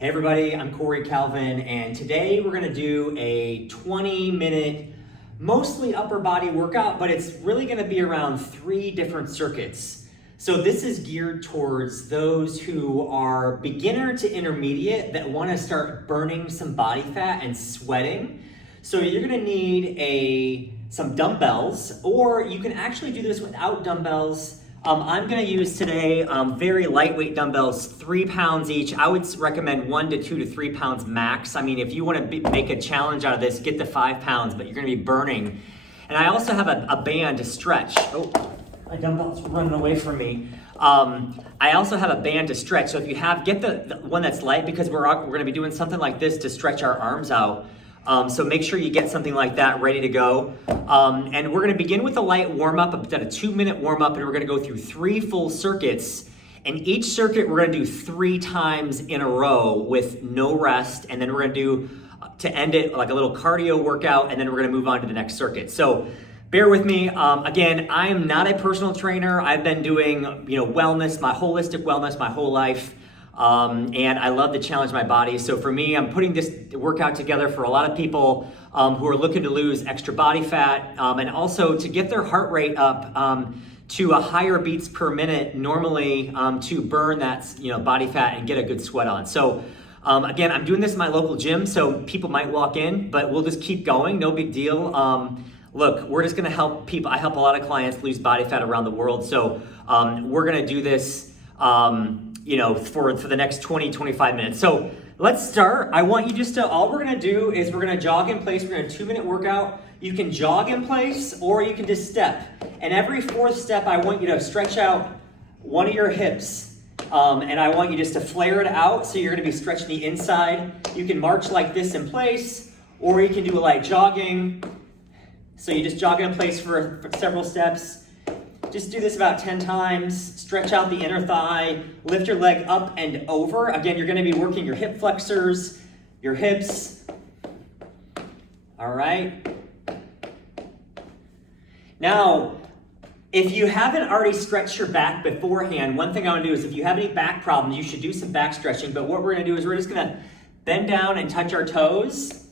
Hey everybody, I'm Corey Calvin, and today we're gonna do a 20-minute, mostly upper body workout, but it's really gonna be around 3 different circuits. So this is geared towards those who are beginner to intermediate that wanna start burning some body fat and sweating. So you're gonna need some dumbbells, or you can actually do this without dumbbells. I'm gonna use today very lightweight dumbbells, 3 pounds each. I would recommend 1 to 2 to 3 pounds max. I mean, if you wanna make a challenge out of this, get to 5 pounds, but you're gonna be burning. And I also have a band to stretch. Oh, my dumbbell's running away from me. I also have a band to stretch. So if you have, get the one that's light, because we're gonna be doing something like this to stretch our arms out. So make sure you get something like that ready to go. And we're gonna begin with a light warm-up, a 2-minute warm-up, and we're gonna go through 3 full circuits. And each circuit we're gonna do 3 times in a row with no rest. And then we're gonna do, to end it, like a little cardio workout, and then we're gonna move on to the next circuit. So bear with me. Again, I am not a personal trainer. I've been doing wellness, my holistic wellness my whole life. And I love to challenge my body. So for me, I'm putting this workout together for a lot of people who are looking to lose extra body fat and also to get their heart rate up to a higher beats per minute normally to burn that body fat and get a good sweat on. So again, I'm doing this in my local gym, so people might walk in, but we'll just keep going, no big deal. Look, we're just gonna help people. I help a lot of clients lose body fat around the world. So we're gonna do this for the next 20, 25 minutes. So let's start. I want you all we're gonna do is we're gonna jog in place. We're gonna 2-minute workout. You can jog in place or you can just step. And every 4th step, I want you to stretch out one of your hips. And I want you just to flare it out. So you're gonna be stretching the inside. You can march like this in place, or you can do a light jogging. So you just jog in place for several steps. Just do this about 10 times. Stretch out the inner thigh, lift your leg up and over. Again, you're gonna be working your hip flexors, your hips. All right. Now, if you haven't already stretched your back beforehand, one thing I wanna do is if you have any back problems, you should do some back stretching. But what we're gonna do is we're just gonna bend down and touch our toes.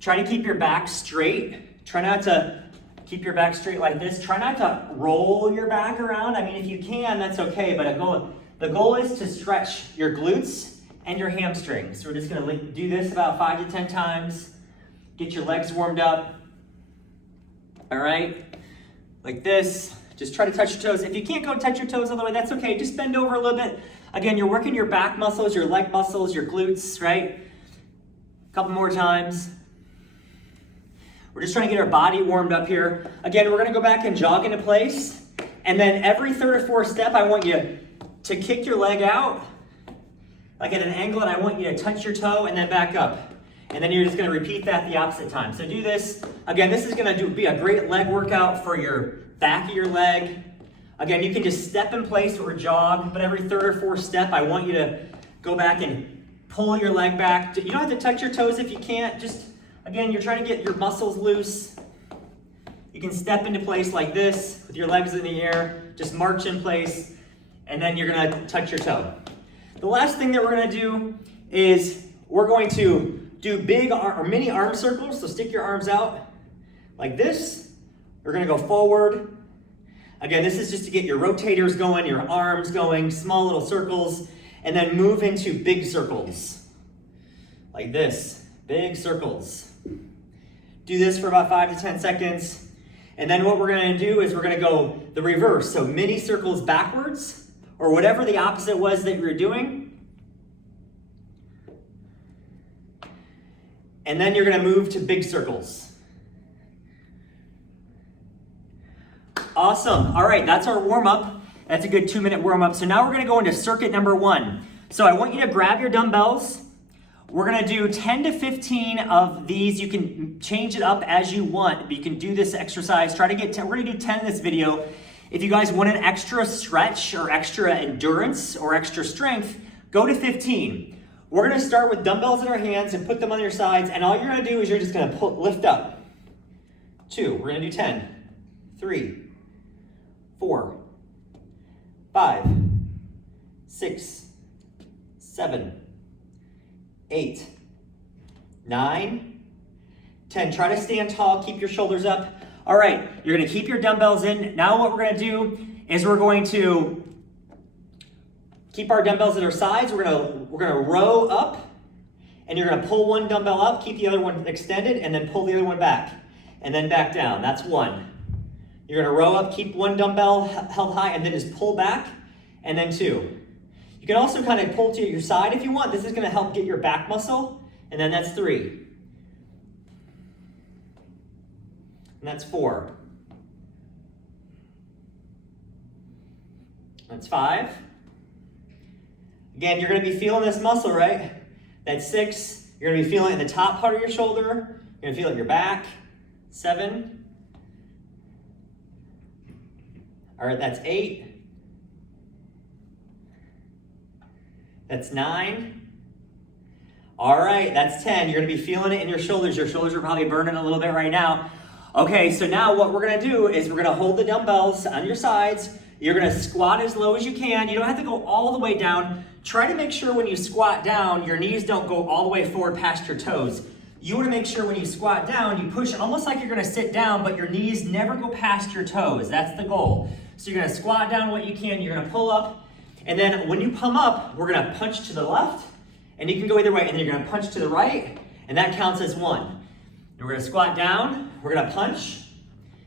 Try to keep your back straight. Try not to keep your back straight like this. Try not to roll your back around. I mean, if you can, that's okay, but the goal is to stretch your glutes and your hamstrings. So we're just gonna do this about 5 to 10 times. Get your legs warmed up. All right, like this. Just try to touch your toes. If you can't go touch your toes all the way, that's okay. Just bend over a little bit. Again, you're working your back muscles, your leg muscles, your glutes, right? A couple more times. We're just trying to get our body warmed up here. Again, we're gonna go back and jog into place. And then every 3rd or 4th step, I want you to kick your leg out, like at an angle, and I want you to touch your toe and then back up. And then you're just gonna repeat that the opposite time. So do this. Again, this is gonna be a great leg workout for your back of your leg. Again, you can just step in place or jog, but every 3rd or 4th step, I want you to go back and pull your leg back. You don't have to touch your toes if you can't. Again, you're trying to get your muscles loose. You can step into place like this with your legs in the air, just march in place, and then you're gonna touch your toe. The last thing that we're gonna do is we're going to do big or mini arm circles. So stick your arms out like this. We're gonna go forward. Again, this is just to get your rotators going, your arms going, small little circles, and then move into big circles like this, big circles. Do this for about 5 to 10 seconds. And then what we're gonna do is we're gonna go the reverse. So mini circles backwards, or whatever the opposite was that you were doing. And then you're gonna move to big circles. Awesome, all right, that's our warm up. That's a good 2-minute warm up. So now we're gonna go into circuit number 1. So I want you to grab your dumbbells. We're gonna do 10 to 15 of these. You can change it up as you want, but you can do this exercise. Try to get 10. We're gonna do 10 in this video. If you guys want an extra stretch or extra endurance or extra strength, go to 15. We're gonna start with dumbbells in our hands and put them on your sides, and all you're gonna do is you're just gonna lift up. 2, we're gonna do 10, 3, 4, 5, 6, 7, 8, 9, 10. Try to stand tall, keep your shoulders up. All right, you're gonna keep your dumbbells in. Now what we're gonna do is we're going to keep our dumbbells at our sides. We're gonna row up, and you're gonna pull one dumbbell up, keep the other one extended, and then pull the other one back, and then back down. That's 1. You're gonna row up, keep one dumbbell held high, and then just pull back, and then 2. You can also kind of pull to your side if you want. This is gonna help get your back muscle, and then that's 3. And that's 4. That's 5. Again, you're gonna be feeling this muscle, right? That's 6. You're gonna be feeling it in the top part of your shoulder. You're gonna feel it in your back. 7. All right, that's 8. That's 9. All right, that's 10. You're gonna be feeling it in your shoulders. Your shoulders are probably burning a little bit right now. Okay, so now what we're gonna do is we're gonna hold the dumbbells on your sides. You're gonna squat as low as you can. You don't have to go all the way down. Try to make sure when you squat down, your knees don't go all the way forward past your toes. You wanna make sure when you squat down, you push almost like you're gonna sit down, but your knees never go past your toes. That's the goal. So you're gonna squat down what you can, you're gonna pull up, and then when you pump up, we're gonna punch to the left, and you can go either way, and then you're gonna punch to the right, and that counts as 1. And we're gonna squat down, we're gonna punch,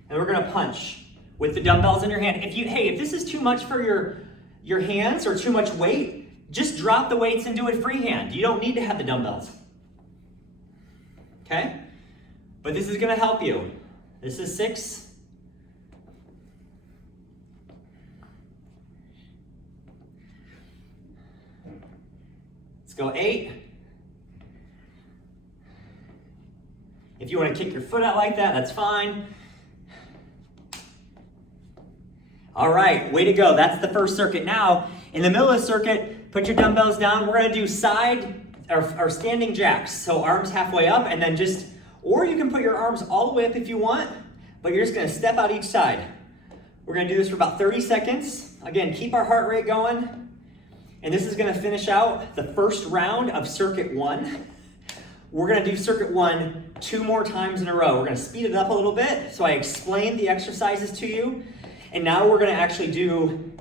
and we're gonna punch with the dumbbells in your hand. If this is too much for your hands or too much weight, just drop the weights and do it freehand. You don't need to have the dumbbells. Okay? But this is gonna help you. This is 6. Let's go 8. If you want to kick your foot out like that, that's fine. All right, way to go. That's the first circuit. Now, in the middle of the circuit, put your dumbbells down. We're gonna do side or standing jacks. So arms halfway up and then or you can put your arms all the way up if you want, but you're just gonna step out each side. We're gonna do this for about 30 seconds. Again, keep our heart rate going. And this is gonna finish out the first round of circuit 1. We're gonna do circuit 1 2 more times in a row. We're gonna speed it up a little bit. So I explained the exercises to you. And now we're gonna actually do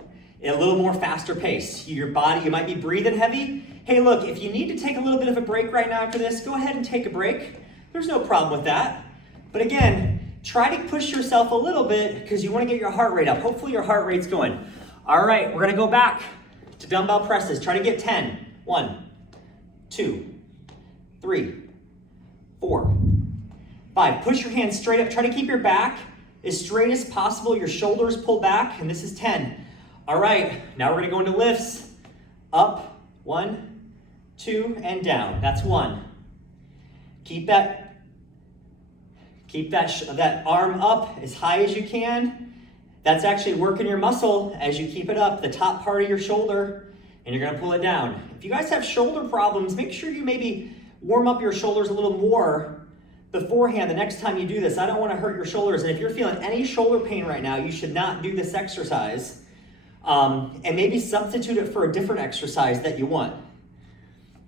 a little more faster pace. Your body, you might be breathing heavy. Hey, look, if you need to take a little bit of a break right now after this, go ahead and take a break. There's no problem with that. But again, try to push yourself a little bit because you wanna get your heart rate up. Hopefully your heart rate's going. All right, we're gonna go back to dumbbell presses. Try to get 10. 1, 2, 3, 4, 5. Push your hands straight up. Try to keep your back as straight as possible. Your shoulders pull back, and this is 10. All right, now we're gonna go into lifts. Up, 1, 2, and down. That's 1. Keep that arm up as high as you can. That's actually working your muscle as you keep it up, the top part of your shoulder, and you're gonna pull it down. If you guys have shoulder problems, make sure you maybe warm up your shoulders a little more beforehand the next time you do this. I don't wanna hurt your shoulders, and if you're feeling any shoulder pain right now, you should not do this exercise, and maybe substitute it for a different exercise that you want.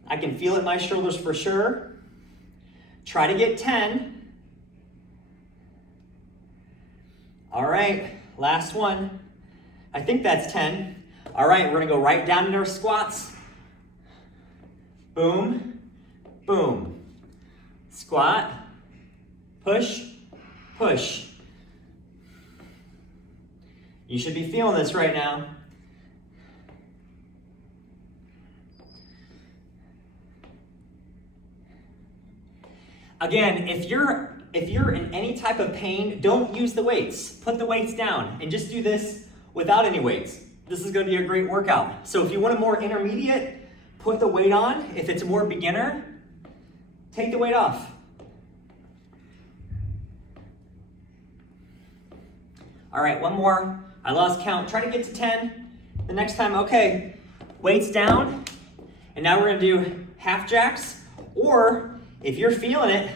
I can feel it in my shoulders for sure. Try to get 10. All right, last one. I think that's 10. All right, we're gonna go right down into our squats. Boom, boom. Squat, push, push. You should be feeling this right now. Again, if you're in any type of pain, don't use the weights. Put the weights down and just do this without any weights. This is gonna be a great workout. So if you want a more intermediate, put the weight on. If it's more beginner, take the weight off. All right, one more. I lost count. Try to get to 10 the next time. Okay, weights down. And now we're gonna do half jacks, or if you're feeling it,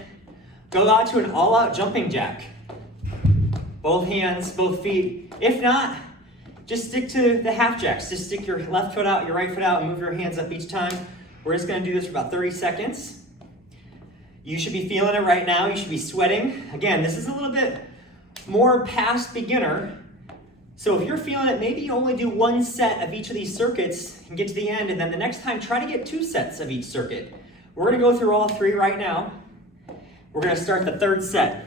go out to an all-out jumping jack. Both hands, both feet. If not, just stick to the half jacks. Just stick your left foot out, your right foot out, and move your hands up each time. We're just gonna do this for about 30 seconds. You should be feeling it right now. You should be sweating. Again, this is a little bit more past beginner. So if you're feeling it, maybe you only do one set of each of these circuits and get to the end, and then the next time try to get 2 sets of each circuit. We're gonna go through all 3 right now. We're gonna start the 3rd set.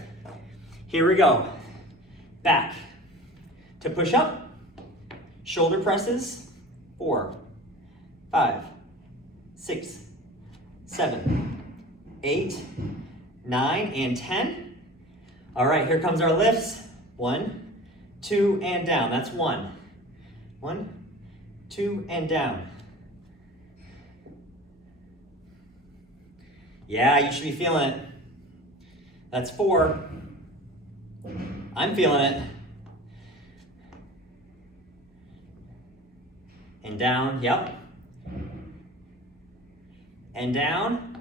Here we go. Back to push up, shoulder presses, 4, 5, 6, 7, 8, 9, and 10. All right, here comes our lifts. 1, 2, and down. That's 1. 1, 2, and down. Yeah, you should be feeling it. That's 4. I'm feeling it. And down, yep. And down.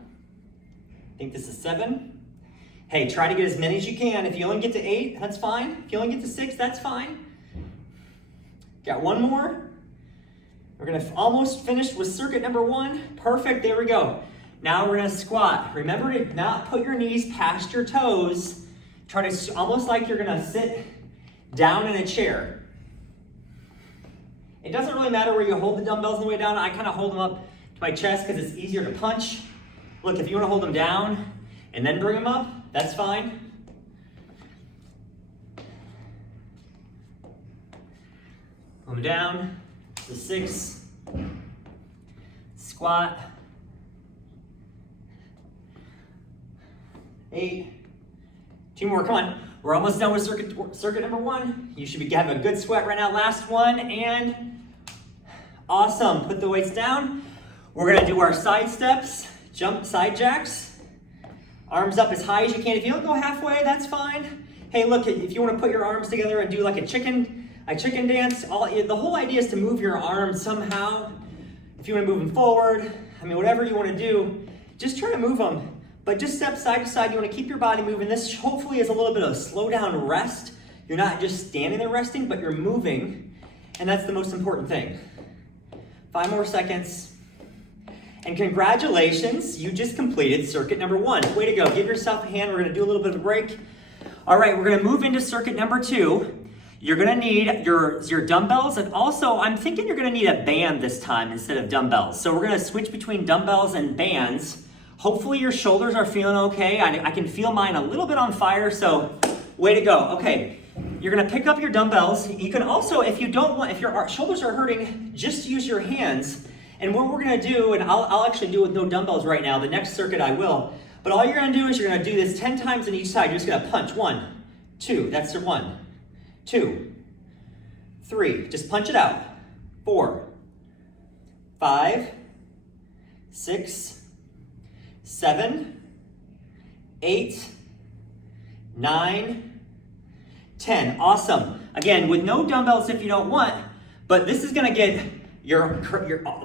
I think this is 7. Hey, try to get as many as you can. If you only get to 8, that's fine. If you only get to 6, that's fine. Got one more. We're gonna almost finish with circuit number 1. Perfect, there we go. Now we're gonna squat. Remember to not put your knees past your toes. Try to, almost like you're gonna sit down in a chair. It doesn't really matter where you hold the dumbbells on the way down. I kind of hold them up to my chest because it's easier to punch. Look, if you wanna hold them down and then bring them up, that's fine. Pull them down to 6. Squat. 8. 2 more, come on. We're almost done with circuit number 1. You should be having a good sweat right now. Last one, and awesome. Put the weights down. We're gonna do our side steps, jump side jacks. Arms up as high as you can. If you don't go halfway, that's fine. Hey, look, if you wanna put your arms together and do like a chicken dance, the whole idea is to move your arms somehow. If you wanna move them forward, I mean, whatever you wanna do, just try to move them. But just step side to side. You wanna keep your body moving. This hopefully is a little bit of a slow down rest. You're not just standing there resting, but you're moving. And that's the most important thing. 5 more seconds. And congratulations, you just completed circuit number 1. Way to go, give yourself a hand. We're gonna do a little bit of a break. All right, we're gonna move into circuit number 2. You're gonna need your dumbbells, and also I'm thinking you're gonna need a band this time instead of dumbbells. So we're gonna switch between dumbbells and bands. Hopefully your shoulders are feeling okay. I can feel mine a little bit on fire, so way to go. Okay, you're gonna pick up your dumbbells. You can also, if your shoulders are hurting, just use your hands. And what we're gonna do, and I'll actually do it with no dumbbells right now, the next circuit I will, but all you're gonna do is you're gonna do this 10 times on each side. You're just gonna punch, 1, 2, that's your 1, 2, 3, just punch it out, 4, 5, 6, 7, 8, 9, 10. Awesome. Again, with no dumbbells if you don't want, but this is gonna get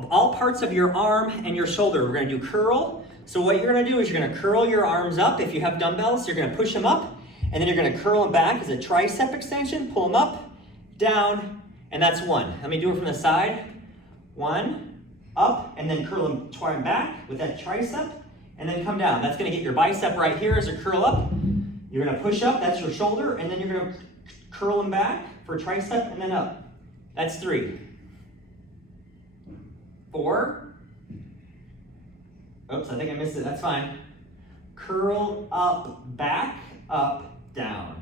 all parts of your arm and your shoulder. We're gonna do curl. So what you're gonna do is you're gonna curl your arms up. If you have dumbbells, you're gonna push them up, and then you're gonna curl them back as a tricep extension. Pull them up, down, and that's 1. Let me do it from the side. 1, up, and then curl them, try them back with that tricep, and then come down. That's gonna get your bicep right here as a curl up. You're gonna push up, that's your shoulder, and then you're gonna curl them back for tricep and then up. That's 3. 4. Oops, I think I missed it, that's fine. Curl up, back, up, down.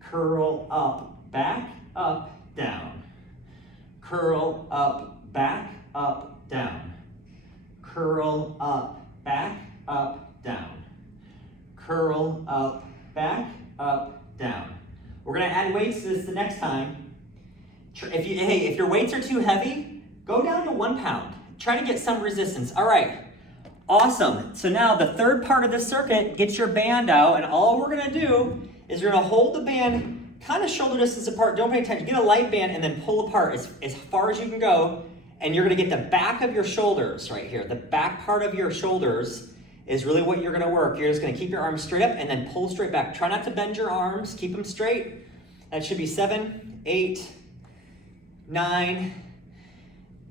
Curl up, back, up, down. Curl up, back, up, down. Curl up, back, up, down. Curl up, back, up, down. We're gonna add weights to this the next time. If your weights are too heavy, go down to 1 pound. Try to get some resistance. All right, awesome. So now the third part of the circuit, get your band out, and all we're gonna do is you're gonna hold the band kind of shoulder distance apart. Don't pay attention, get a light band and then pull apart as far as you can go, and you're gonna get the back of your shoulders right here. The back part of your shoulders is really what you're gonna work. You're just gonna keep your arms straight up and then pull straight back. Try not to bend your arms, keep them straight. That should be 7, 8, 9,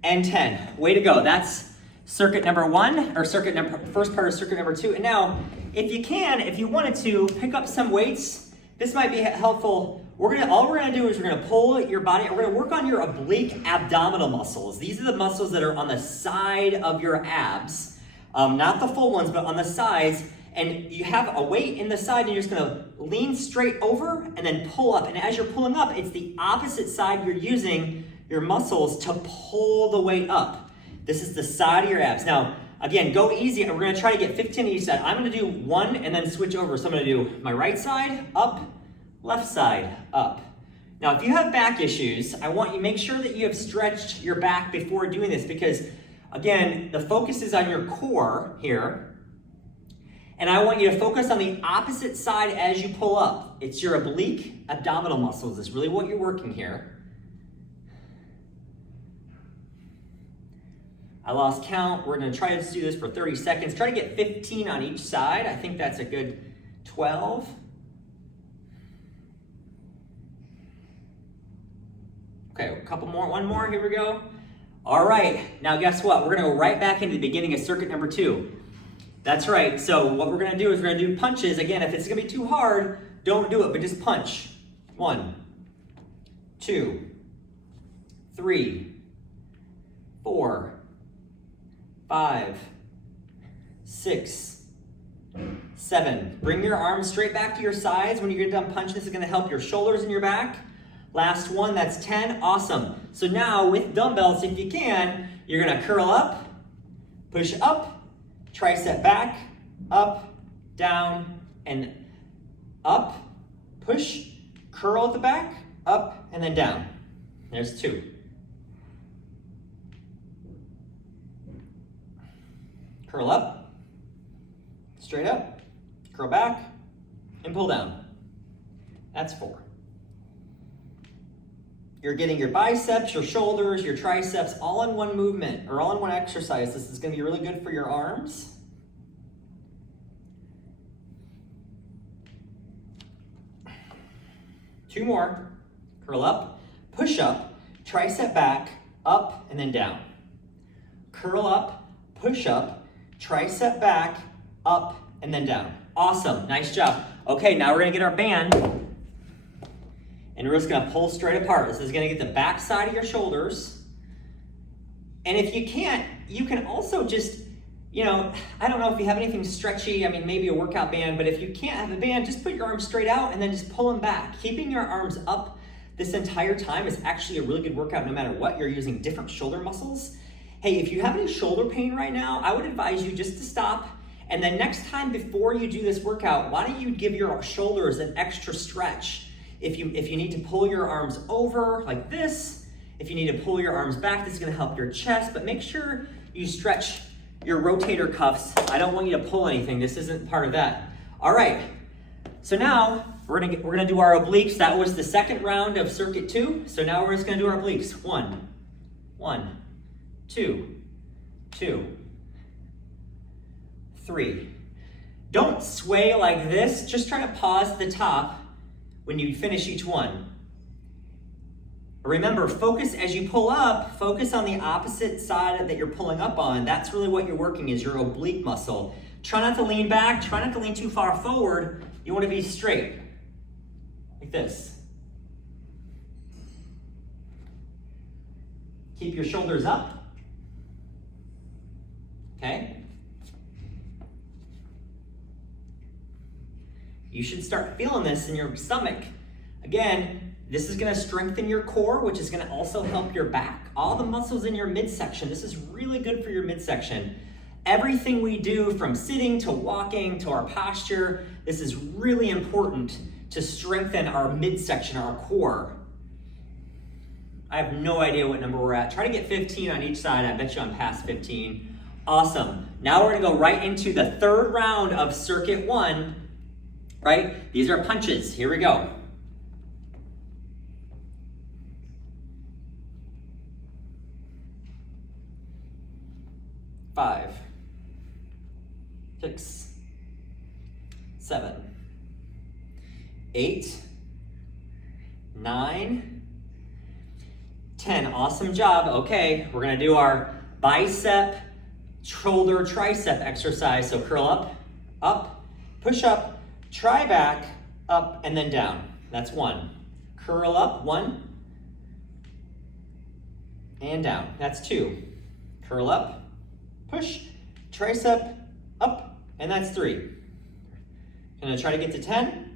and 10. Way to go. That's circuit number 1, or first part of circuit number 2. And now, if you can, if you wanted to, pick up some weights. This might be helpful. All we're gonna do is we're gonna pull your body, we're gonna work on your oblique abdominal muscles. These are the muscles that are on the side of your abs, not the full ones, but on the sides. And you have a weight in the side and you're just gonna lean straight over and then pull up. And as you're pulling up, it's the opposite side you're using your muscles to pull the weight up. This is the side of your abs. Now, again, go easy. We're gonna try to get 15 on each side. I'm gonna do 1 and then switch over. So I'm gonna do my right side, up, left side, up. Now, if you have back issues, I want you to make sure that you have stretched your back before doing this because, again, the focus is on your core here. And I want you to focus on the opposite side as you pull up. It's your oblique abdominal muscles. That's really what you're working here. I lost count. We're gonna try to do this for 30 seconds. Try to get 15 on each side. I think that's a good 12. Okay, a couple more, one more, here we go. All right, now guess what? We're gonna go right back into the beginning of circuit number 2. That's right, so what we're gonna do is we're gonna do punches. Again, if it's gonna be too hard, don't do it, but just punch. 1, 2, 3, 4, 5, 6, 7. Bring your arms straight back to your sides. When you get done punching, this is gonna help your shoulders and your back. Last one, that's 10, awesome. So now with dumbbells, if you can, you're gonna curl up, push up, tricep back, up, down, and up, push, curl at the back, up, and then down. There's 2. Curl up, straight up, curl back, and pull down. That's 4. You're getting your biceps, your shoulders, your triceps all in one movement or all in one exercise. This is going to be really good for your arms. Two more. Curl up, push up, tricep back, up, and then down. Curl up, push up, tricep back, up, and then down. Awesome, nice job. Okay, now we're gonna get our band and we're just gonna pull straight apart. This is gonna get the back side of your shoulders. And if you can't, you can also just, I don't know if you have anything stretchy, maybe a workout band, but if you can't have a band, just put your arms straight out and then just pull them back. Keeping your arms up this entire time is actually a really good workout no matter what. You're using different shoulder muscles. Hey, if you have any shoulder pain right now, I would advise you just to stop. And then next time before you do this workout, why don't you give your shoulders an extra stretch? If you need to pull your arms over like this, if you need to pull your arms back, this is gonna help your chest, but make sure you stretch your rotator cuffs. I don't want you to pull anything. This isn't part of that. All right, so now we're gonna do our obliques. That was the second round of circuit 2. So now we're just gonna do our obliques. 1, 2, 3. Don't sway like this. Just try to pause at the top when you finish each one. Remember, focus as you pull up, focus on the opposite side that you're pulling up on. That's really what you're working is your oblique muscle. Try not to lean back, try not to lean too far forward. You want to be straight, like this. Keep your shoulders up, okay? You should start feeling this in your stomach. Again, this is gonna strengthen your core, which is gonna also help your back. All the muscles in your midsection. This is really good for your midsection. Everything we do from sitting to walking to our posture, this is really important to strengthen our midsection, our core. I have no idea what number we're at. Try to get 15 on each side. I bet you I'm past 15. Awesome. Now we're gonna go right into the third round of circuit 1, right? These are punches. Here we go. 5, 6, 7, 8, 9, 10. Awesome job. Okay, we're gonna do our bicep shoulder tricep exercise. So curl up, up, push up, try back, up, and then down. That's one. Curl up, one, and down. That's two. Curl up, push, tricep, up, and that's three. Gonna try to get to 10.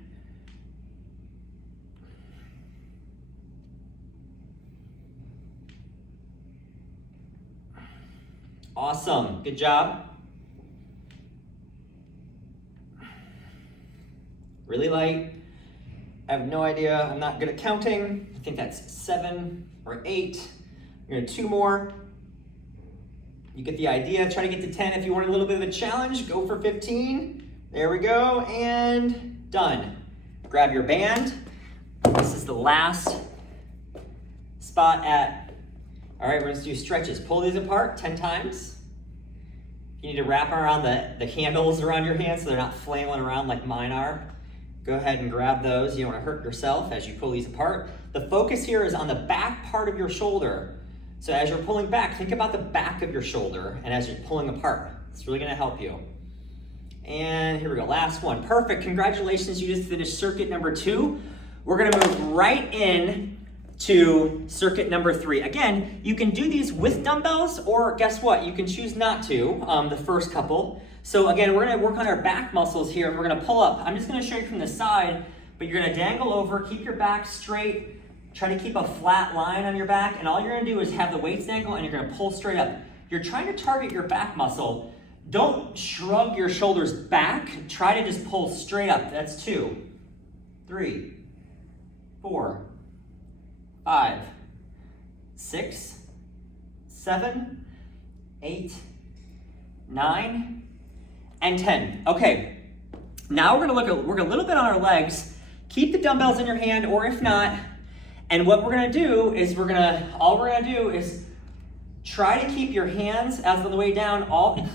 Awesome, good job. Really light. I have no idea, I'm not good at counting. I think that's 7 or 8. We're gonna 2 more. You get the idea, try to get to 10. If you want a little bit of a challenge, go for 15. There we go, and done. Grab your band. This is the last spot at, all right, we're gonna do stretches. Pull these apart 10 times. You need to wrap around the handles around your hands so they're not flailing around like mine are. Go ahead and grab those. You don't wanna hurt yourself as you pull these apart. The focus here is on the back part of your shoulder. So as you're pulling back, think about the back of your shoulder and as you're pulling apart. It's really gonna help you. And here we go, last one. Perfect, congratulations, you just finished circuit number 2. We're gonna move right in to circuit number 3. Again, you can do these with dumbbells, or guess what? You can choose not to, the first couple. So again, we're gonna work on our back muscles here, and we're gonna pull up. I'm just gonna show you from the side, but you're gonna dangle over, keep your back straight, try to keep a flat line on your back, and all you're gonna do is have the weights dangle, and you're gonna pull straight up. You're trying to target your back muscle. Don't shrug your shoulders back, try to just pull straight up. That's 2, 3, 4, 5, 6, 7, 8, 9, and 10. Okay, now we're gonna work a little bit on our legs. Keep the dumbbells in your hand, or if not, and what we're gonna do is all we're gonna do is try to keep your hands as on the way down,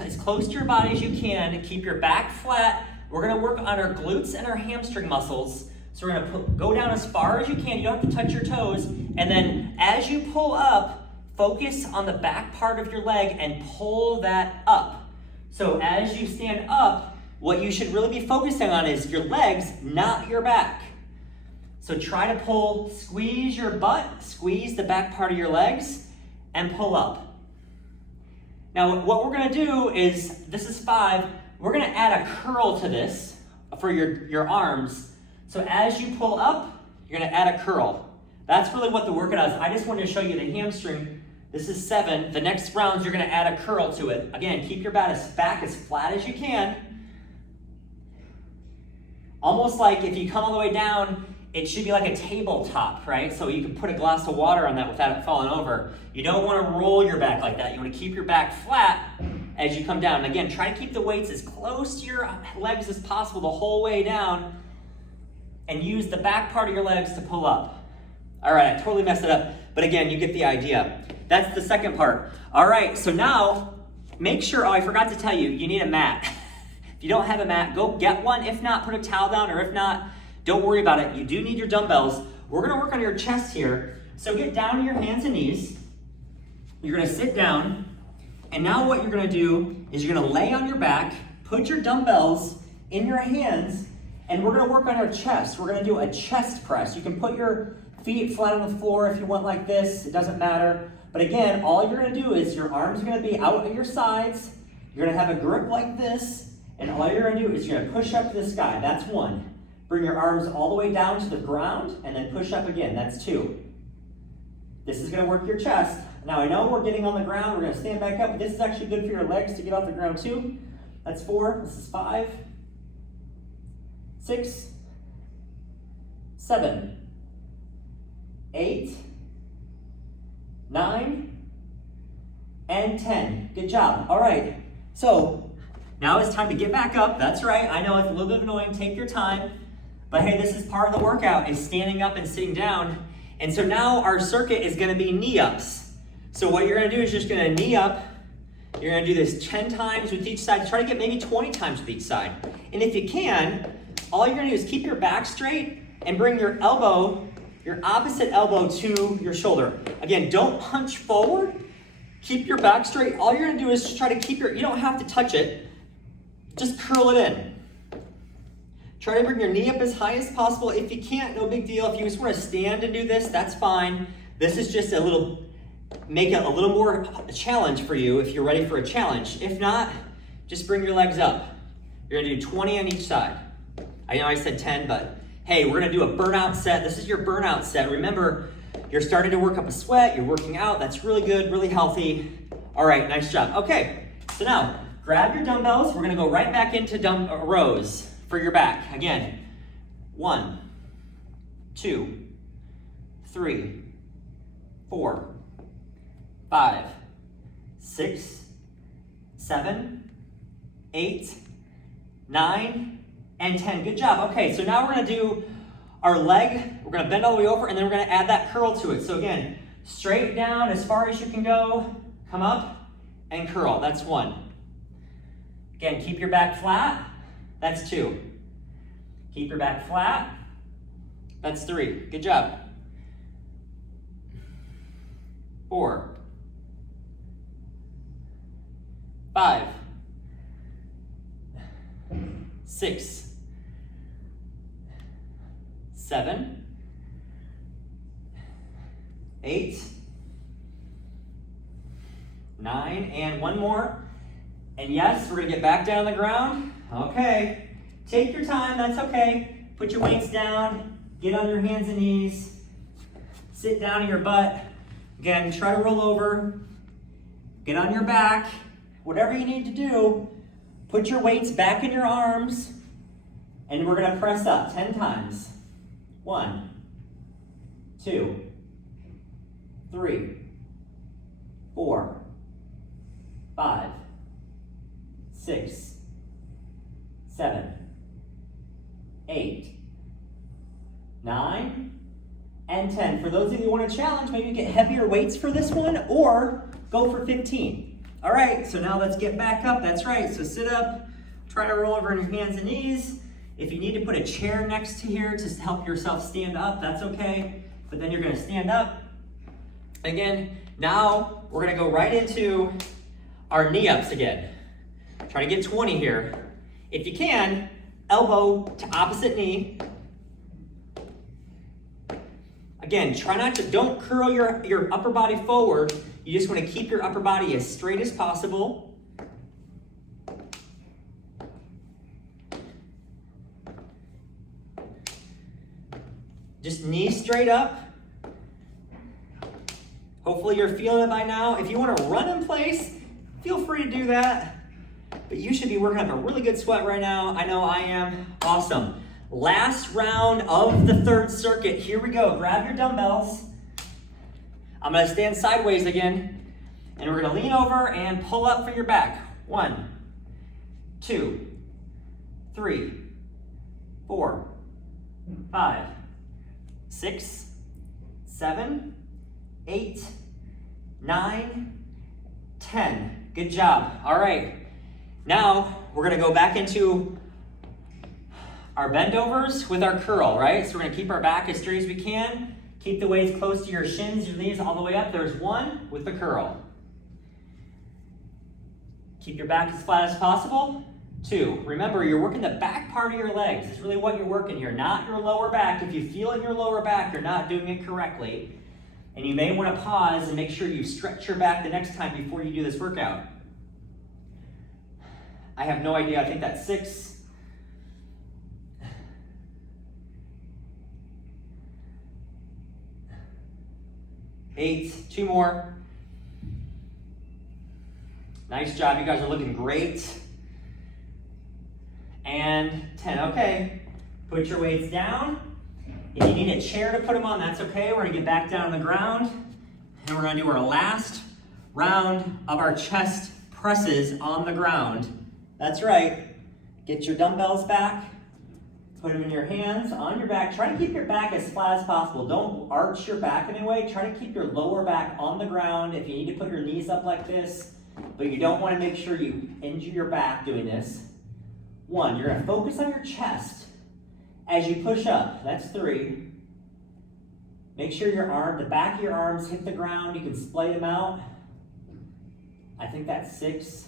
as close to your body as you can. Keep your back flat. We're gonna work on our glutes and our hamstring muscles. So we're gonna go down as far as you can. You don't have to touch your toes. And then as you pull up, focus on the back part of your leg and pull that up. So as you stand up, what you should really be focusing on is your legs, not your back. So try to pull, squeeze your butt, squeeze the back part of your legs, and pull up. Now what we're gonna do is, this is 5, we're gonna add a curl to this for your arms. So as you pull up, you're gonna add a curl. That's really what the workout is. I just wanted to show you the hamstring. This is 7. The next rounds, you're gonna add a curl to it. Again, keep your back as flat as you can. Almost like if you come all the way down, it should be like a tabletop, right? So you can put a glass of water on that without it falling over. You don't wanna roll your back like that. You wanna keep your back flat as you come down. And again, try to keep the weights as close to your legs as possible the whole way down, and use the back part of your legs to pull up. All right, I totally messed it up, but again, you get the idea. That's the second part. All right, so now, make sure, I forgot to tell you, you need a mat. If you don't have a mat, go get one. If not, put a towel down, or if not, don't worry about it. You do need your dumbbells. We're gonna work on your chest here. So get down to your hands and knees. You're gonna sit down, and now what you're gonna do is you're gonna lay on your back, put your dumbbells in your hands, and we're gonna work on our chest. We're gonna do a chest press. You can put your feet flat on the floor if you want like this, it doesn't matter. But again, all you're gonna do is your arms are gonna be out at your sides. You're gonna have a grip like this, and all you're gonna do is you're gonna push up to the sky. That's 1. Bring your arms all the way down to the ground, and then push up again. That's 2. This is gonna work your chest. Now I know we're getting on the ground, we're gonna stand back up, but this is actually good for your legs to get off the ground too. That's 4, this is 5, 6, 7, 8, 9, and 10. Good job. All right, so now it's time to get back up. That's right, I know it's a little bit annoying, take your time, but hey, this is part of the workout, is standing up and sitting down. And so now our circuit is gonna be knee ups. So what you're gonna do is just gonna knee up. You're gonna do this 10 times with each side. Try to get maybe 20 times with each side. And if you can, all you're gonna do is keep your back straight and bring your elbow, your opposite elbow to your shoulder. Again, don't punch forward. Keep your back straight. All you're gonna do is just try to keep you don't have to touch it, just curl it in. Try to bring your knee up as high as possible. If you can't, no big deal. If you just wanna stand and do this, that's fine. This is just make it a little more a challenge for you if you're ready for a challenge. If not, just bring your legs up. You're gonna do 20 on each side. I know I said 10, but hey, we're gonna do a burnout set. This is your burnout set. Remember, you're starting to work up a sweat, you're working out. That's really good, really healthy. All right, nice job. Okay, so now grab your dumbbells. We're gonna go right back into rows for your back. Again, 1, 2, 3, 4, 5, 6, 7, 8, 9, and 10. Good job. Okay, so now we're gonna do our leg. We're gonna bend all the way over and then we're gonna add that curl to it. So again, straight down as far as you can go, come up and curl. That's 1. Again, keep your back flat. That's 2. Keep your back flat. That's 3. Good job. 4, 5, 6, 7, 8, 9, and one more. And yes, we're gonna get back down on the ground. Okay, take your time, that's okay. Put your weights down, get on your hands and knees, sit down on your butt. Again, try to roll over, get on your back, whatever you need to do. Put your weights back in your arms, and we're gonna press up 10 times. 1, 2, 3, 4, 5, 6, 7, 8, 9, and 10. For those of you who want to challenge, maybe get heavier weights for this one or go for 15. All right, so now let's get back up. That's right, so sit up, try to roll over on your hands and knees. If you need to put a chair next to here to help yourself stand up, that's okay. But then you're gonna stand up. Again, now we're gonna go right into our knee ups again. Try to get 20 here. If you can, elbow to opposite knee. Again, try not to, don't curl your upper body forward. You just wanna keep your upper body as straight as possible. Just knees straight up. Hopefully you're feeling it by now. If you want to run in place, feel free to do that. But you should be working up a really good sweat right now. I know I am. Awesome. Last round of the third circuit. Here we go. Grab your dumbbells. I'm going to stand sideways again. And we're going to lean over and pull up for your back. 1, 2, 3, 4, 5, 6, 7, 8, 9, 10. Good job. All right. Now we're going to go back into our bend overs with our curl, right? So we're going to keep our back as straight as we can. Keep the weights close to your shins, your knees all the way up. There's 1 with the curl. Keep your back as flat as possible. 2, remember you're working the back part of your legs. It's really what you're working here, not your lower back. If you feel it in your lower back, you're not doing it correctly. And you may want to pause and make sure you stretch your back the next time before you do this workout. I have no idea, I think that's 6. 8, 2 more. Nice job, you guys are looking great. And 10, okay. Put your weights down. If you need a chair to put them on, that's okay. We're gonna get back down on the ground. And we're gonna do our last round of our chest presses on the ground. That's right. Get your dumbbells back. Put them in your hands, on your back. Try to keep your back as flat as possible. Don't arch your back in any way. Try to keep your lower back on the ground. If you need to put your knees up like this, but you don't want to make sure you injure your back doing this. 1, you're gonna focus on your chest as you push up. That's 3. Make sure the back of your arms hit the ground. You can splay them out. I think that's 6,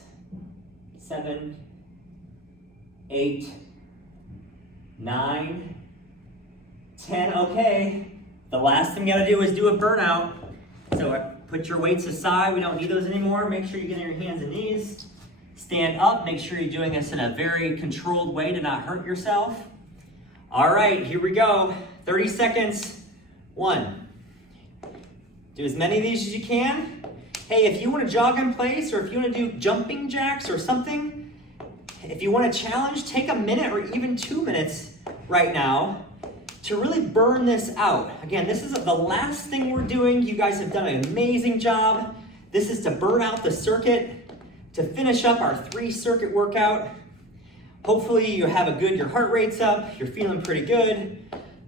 7, 8, 9, 10. Okay. The last thing you gotta do is do a burnout. So put your weights aside. We don't need those anymore. Make sure you get on your hands and knees. Stand up. Make sure you're doing this in a very controlled way to not hurt yourself. All right, here we go. 30 seconds. 1. Do as many of these as you can. Hey, if you want to jog in place or if you want to do jumping jacks or something, if you want to challenge, take a minute or even 2 minutes right now to really burn this out. Again, this is the last thing we're doing. You guys have done an amazing job. This is to burn out the circuit, to finish up our 3-circuit workout. Hopefully you have your heart rate's up, you're feeling pretty good.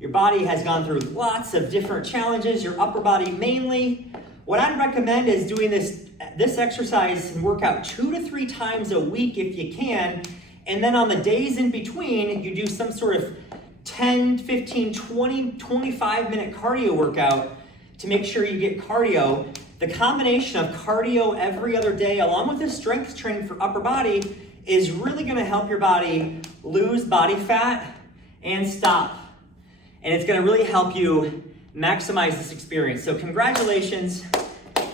Your body has gone through lots of different challenges, your upper body mainly. What I'd recommend is doing this exercise and workout 2 to 3 times a week if you can. And then on the days in between, you do some sort of 10, 15, 20, 25-minute cardio workout to make sure you get cardio. The combination of cardio every other day along with the strength training for upper body is really gonna help your body lose body fat and stop. And it's gonna really help you maximize this experience. So congratulations.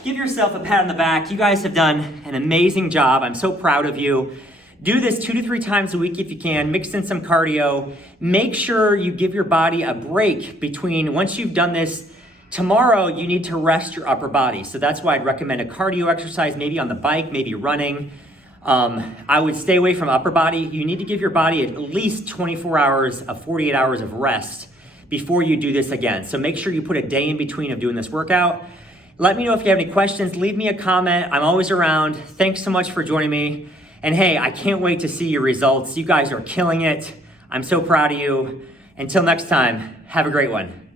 Give yourself a pat on the back. You guys have done an amazing job. I'm so proud of you. Do this 2 to 3 times a week if you can. Mix in some cardio. Make sure you give your body a break between, once you've done this, tomorrow you need to rest your upper body. So that's why I'd recommend a cardio exercise, maybe on the bike, maybe running. I would stay away from upper body. You need to give your body at least 24 hours of 48 hours of rest before you do this again. So make sure you put a day in between of doing this workout. Let me know if you have any questions. Leave me a comment. I'm always around. Thanks so much for joining me. And hey, I can't wait to see your results. You guys are killing it. I'm so proud of you. Until next time, have a great one.